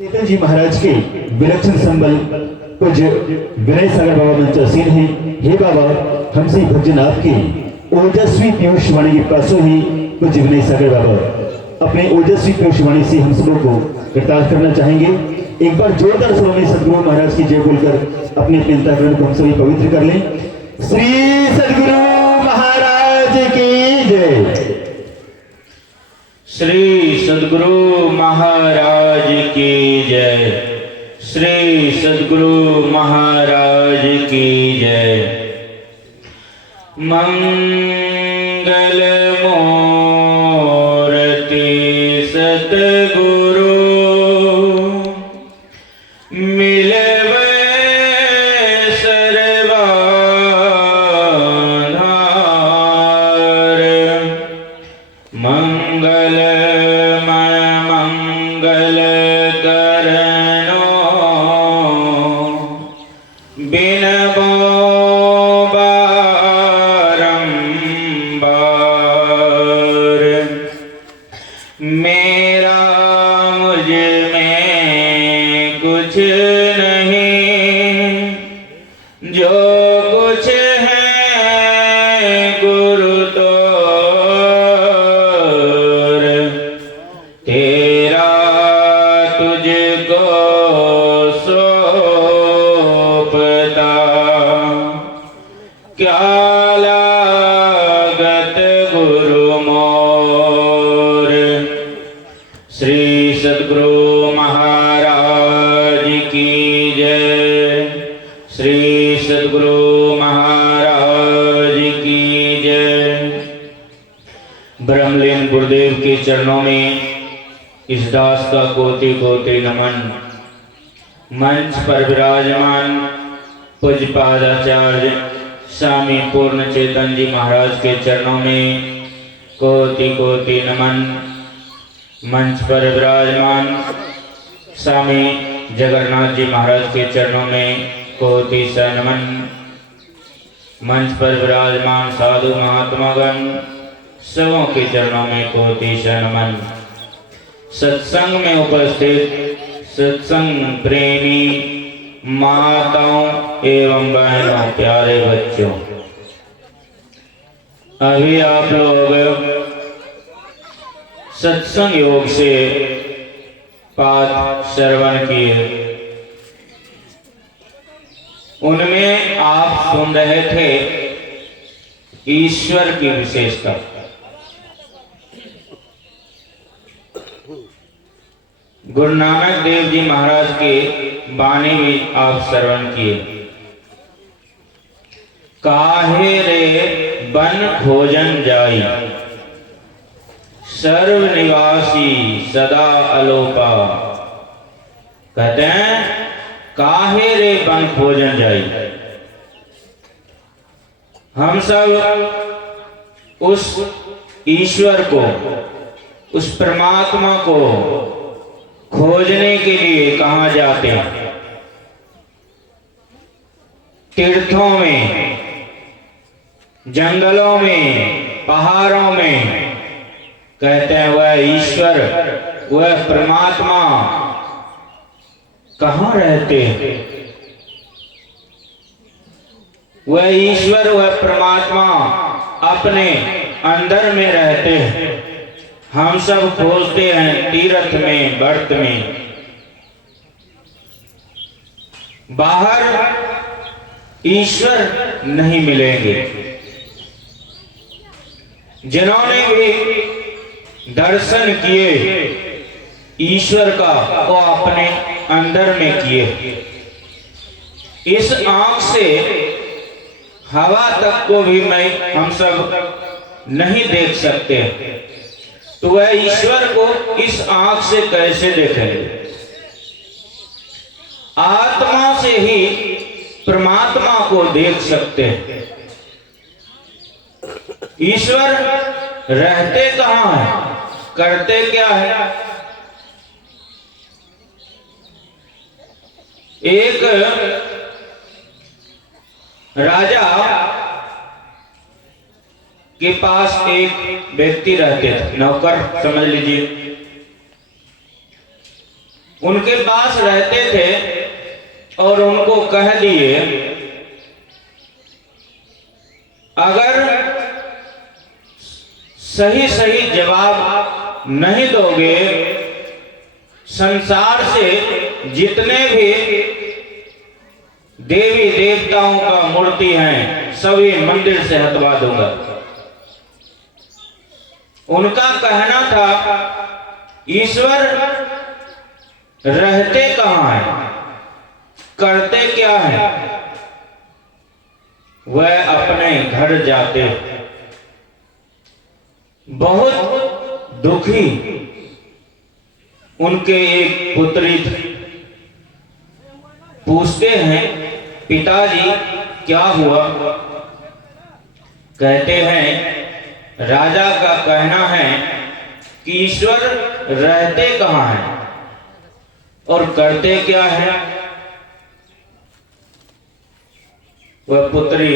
चेतन जी महाराज के विलक्षण संबल पूज्य विनय सागर बाबा मंचासीन हैं। हे बाबा, हमसे भजन आपकी ओजस्वी पीयूष वाणी के पासों ही पूज्य विनय सागर बाबा अपने ओजस्वी पीयूष वाणी से हम सबों को कृतार्थ करना चाहेंगे। एक बार जोरदार स्वर में सदगुरु महाराज की जय बोलकर अपने अपने अंतःकरण को हम सभी पवित्र कर लें। श्री सदगुरु महाराज की जय। श्री सद्गुरु महाराज की जय। श्री सद्गुरु महाराज की जय। मंगल मूर्ति सद्गुरु मिलवे सर्वाधार। मंगल मंगल करणो बिन बारंबार। मेरा मुझ में कुछ नहीं, जो कुछ है गुरु तो तेरा तुझको सौंपता। क्या लागत गुरु मोर। श्री सद्गुरु महाराज की जय। श्री सद्गुरु महाराज की जय। ब्रह्मलीन गुरुदेव के चरणों में इस दास का कोटि कोटि नमन। मंच पर विराजमान पूज्यपाद आचार्य स्वामी पूर्ण चेतन जी महाराज के चरणों में कोटि कोटि नमन। मंच पर विराजमान स्वामी जगन्नाथ जी महाराज के चरणों में कोटि सा नमन। मंच पर विराजमान साधु महात्मागण सबों के चरणों में कोटि सा नमन। सत्संग में उपस्थित सत्संग प्रेमी माताओं एवं बहनों, प्यारे बच्चों, अभी आप लोग सत्संग योग से पाठ श्रवण किए। उनमें आप सुन रहे थे ईश्वर की विशेषता। गुरु नानक देव जी महाराज के बाणी भी आप श्रवण किए। काहे रे बन खोजन जाई, सर्व निवासी सदा अलोपा। कहते हैं काहे रे बन खोजन जाई। हम सब उस ईश्वर को, उस परमात्मा को खोजने के लिए कहाँ जाते हैं? तीर्थों में, जंगलों में, पहाड़ों में। कहते हैं वह ईश्वर, वह परमात्मा कहाँ रहते हैं? वह ईश्वर, वह परमात्मा अपने अंदर में रहते हैं। हम सब खोजते हैं तीर्थ में, व्रत में। बाहर ईश्वर नहीं मिलेंगे। जिन्होंने भी दर्शन किए ईश्वर का, वो अपने अंदर में किए। इस आंख से हवा तक को भी हम सब नहीं देख सकते, तो वह ईश्वर को इस आंख से कैसे देखेंगे? आत्मा से ही परमात्मा को देख सकते हैं। ईश्वर रहते कहाँ हैं, करते क्या है? एक राजा के पास एक व्यक्ति रहते थे, नौकर समझ लीजिए। उनके पास रहते थे और उनको कह दिए, अगर सही सही जवाब नहीं दोगे, संसार से जितने भी देवी देवताओं का मूर्ति हैं सभी मंदिर से हटवा दूंगा। उनका कहना था, ईश्वर रहते कहाँ हैं, करते क्या हैं? वह अपने घर जाते। बहुत दुखी उनके एक पुत्री थी। पूछते हैं, पिताजी क्या हुआ? कहते हैं, राजा का कहना है कि ईश्वर रहते कहाँ हैं और करते क्या है? वह पुत्री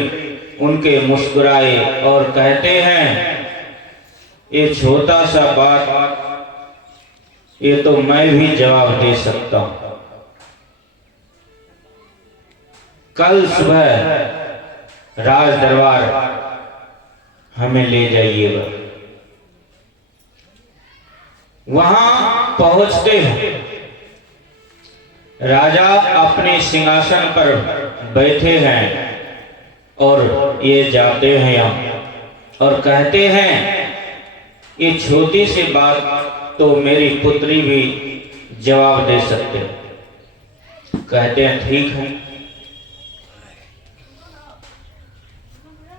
उनके मुस्कुराए और कहते हैं, ये छोटा सा बात, ये तो मैं भी जवाब दे सकता हूं। कल सुबह राज दरबार हमें ले जाइएगा। वहां पहुंचते हैं, राजा अपने सिंहासन पर बैठे हैं और ये जाते हैं यहाँ और कहते हैं, ये छोटी सी बात तो मेरी पुत्री भी जवाब दे सकते। कहते हैं, ठीक है।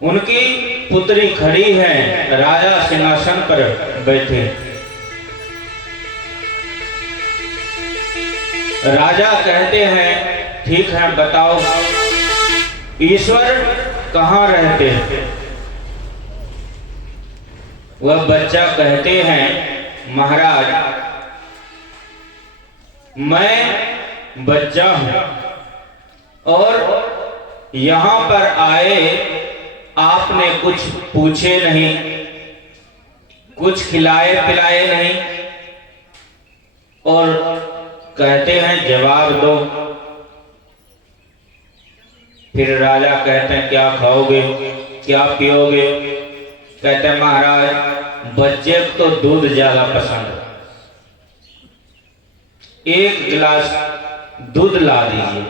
उनकी पुत्री खड़ी है, राजा सिंहासन पर बैठे। राजा कहते हैं, ठीक है, बताओ ईश्वर कहाँ रहते हैं? वह बच्चा कहते हैं, महाराज मैं बच्चा हूं और यहां पर आए आपने कुछ पूछे नहीं, कुछ खिलाए पिलाए नहीं और कहते हैं जवाब दो। फिर राजा कहते हैं, क्या खाओगे, क्या पियोगे? कहते हैं, महाराज बच्चे को तो दूध ज्यादा पसंद है, एक गिलास दूध ला दीजिए।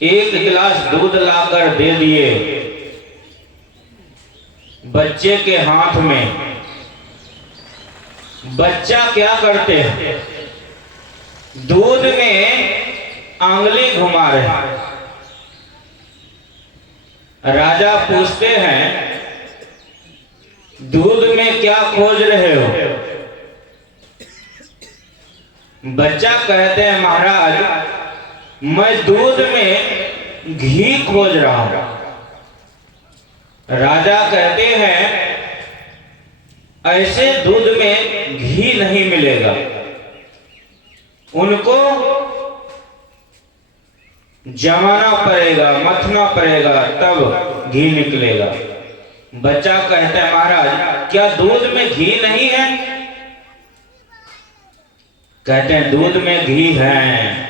एक गिलास दूध लाकर दे दिए बच्चे के हाथ में। बच्चा क्या करते हैं, दूध में आंगली घुमा रहे हैं। राजा पूछते हैं, दूध में क्या खोज रहे हो? बच्चा कहते हैं, महाराज मैं दूध में घी खोज रहा हूं। राजा कहते हैं, ऐसे दूध में घी नहीं मिलेगा, उनको जमाना पड़ेगा, मथना पड़ेगा, तब घी निकलेगा। बच्चा कहता है, महाराज क्या दूध में घी नहीं है? कहते हैं, दूध में घी है।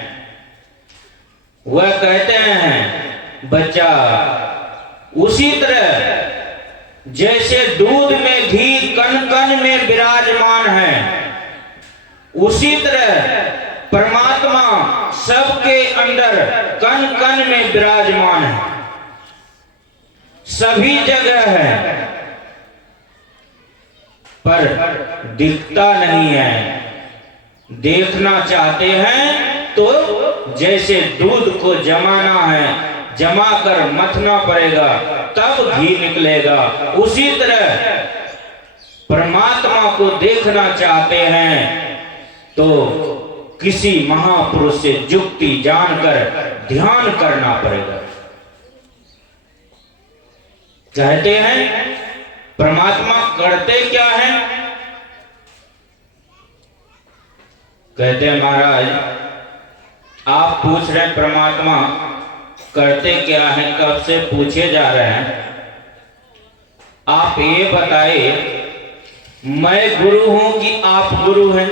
वह कहते हैं, बच्चा उसी तरह जैसे दूध में घी कण कण में विराजमान है, उसी तरह परमात्मा सबके अंदर कण कण में विराजमान है, सभी जगह है, पर दिखता नहीं है। देखना चाहते हैं तो जैसे दूध को जमाना है, जमा कर मथना पड़ेगा, तब घी निकलेगा। उसी तरह परमात्मा को देखना चाहते हैं तो किसी महापुरुष से जुक्ति जानकर ध्यान करना पड़ेगा। कहते हैं, परमात्मा करते क्या है? कहते हैं, महाराज आप पूछ रहे हैं परमात्मा करते क्या है, कब से पूछे जा रहे हैं। आप ये बताइए मैं गुरु हूं कि आप गुरु हैं?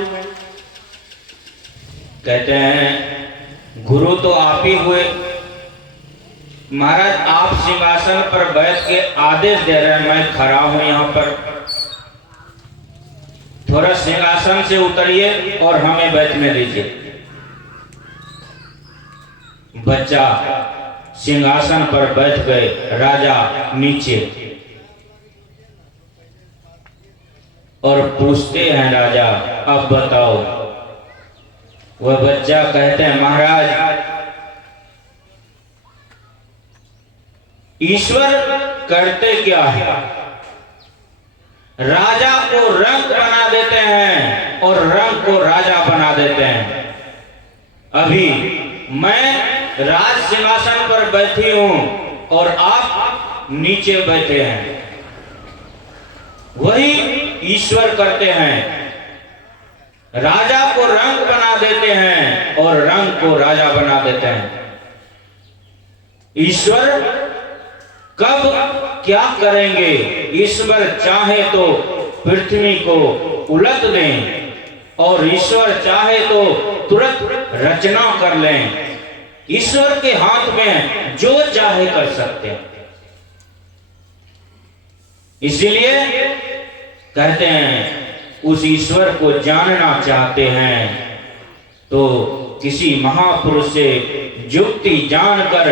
कहते हैं गुरु तो आप ही हुए। महाराज आप सिंहासन पर बैठ के आदेश दे रहे हैं, मैं खड़ा हूं यहां पर, थोड़ा सिंहासन से उतरिए और हमें बैठने दीजिए। बच्चा सिंहासन पर बैठ गए, राजा नीचे, और पूछते हैं राजा अब बताओ। वह बच्चा कहते हैं महाराज ईश्वर करते क्या है? राजा को रंग बना देते हैं और रंग को राजा बना देते हैं। अभी मैं राज सिंहासन पर बैठी हूं और आप नीचे बैठे हैं। वही ईश्वर करते हैं, राजा को रंग बना देते हैं और रंग को राजा बना देते हैं। ईश्वर कब क्या करेंगे? ईश्वर चाहे तो पृथ्वी को उलट दें और ईश्वर चाहे तो तुरंत रचना कर लें। ईश्वर के हाथ में जो चाहे कर सकते हैं। इसीलिए कहते हैं उस ईश्वर को जानना चाहते हैं तो किसी महापुरुष से युक्ति जानकर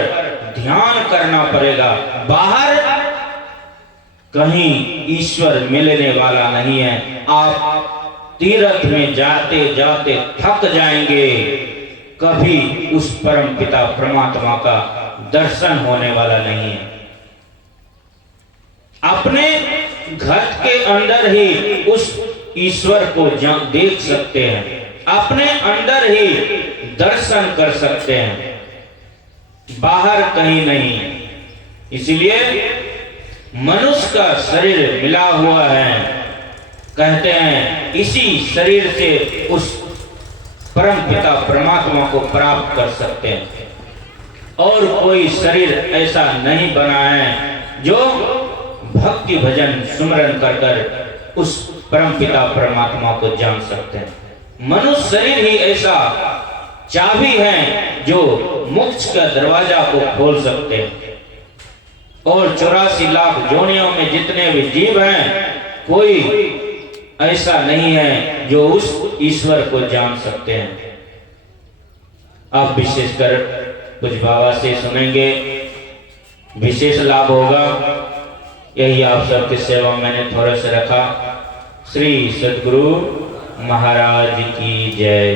ध्यान करना पड़ेगा। बाहर कहीं ईश्वर मिलने वाला नहीं है। आप तीर्थ में जाते जाते थक जाएंगे, कभी उस परम पिता परमात्मा का दर्शन होने वाला नहीं है। अपने घर के अंदर ही उस ईश्वर को देख सकते हैं, अपने अंदर ही दर्शन कर सकते हैं, बाहर कहीं नहीं। इसलिए मनुष्य का शरीर मिला हुआ है। कहते हैं इसी शरीर से उस परम पिता परमात्मा को प्राप्त कर सकते हैं। और कोई शरीर ऐसा नहीं बना है जो भक्ति भजन सुमरन कर कर उस परम पिता परमात्मा को जान सकते हैं। मनुष्य शरीर ही ऐसा चाबी है जो मोक्ष का दरवाजा को खोल सकते हैं। और 84 लाख जोनियों में जितने भी जीव हैं, कोई ऐसा नहीं है जो उस ईश्वर को जान सकते हैं। आप विशेषकर कुछ बाबा से सुनेंगे, विशेष लाभ होगा। यही आप सबकी सेवा मैंने थोड़ा सा रखा। श्री सद्गुरु महाराज की जय।